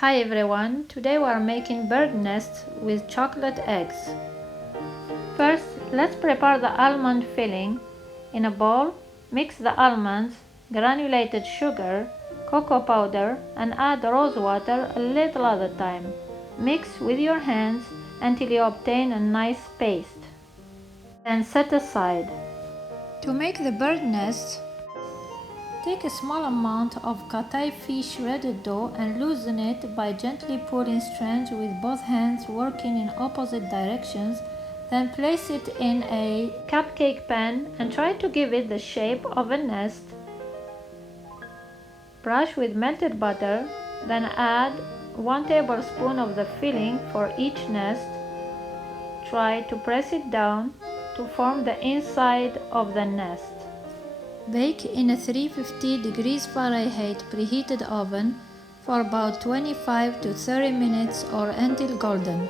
Hi everyone, today we are making bird nests with chocolate eggs. First, let's prepare the almond filling. In a bowl, mix the almonds, granulated sugar, cocoa powder and add rose water a little at a time. Mix with your hands until you obtain a nice paste. Then set aside. To make the bird nest, take a small amount of Kataifi shredded dough and loosen it by gently pulling strands with both hands working in opposite directions. Then place it in a cupcake pan and try to give it the shape of a nest. Brush with melted butter, then add 1 tablespoon of the filling for each nest. Try to press it down to form the inside of the nest. Bake in a 350 degrees Fahrenheit preheated oven for about 25 to 30 minutes or until golden.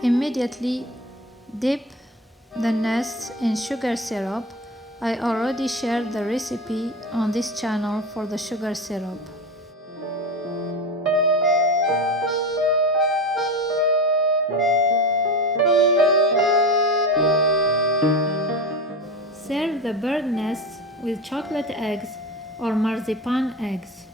Immediately dip the nests in sugar syrup. I already shared the recipe on this channel for the sugar syrup. Serve the bird nests with chocolate eggs or marzipan eggs.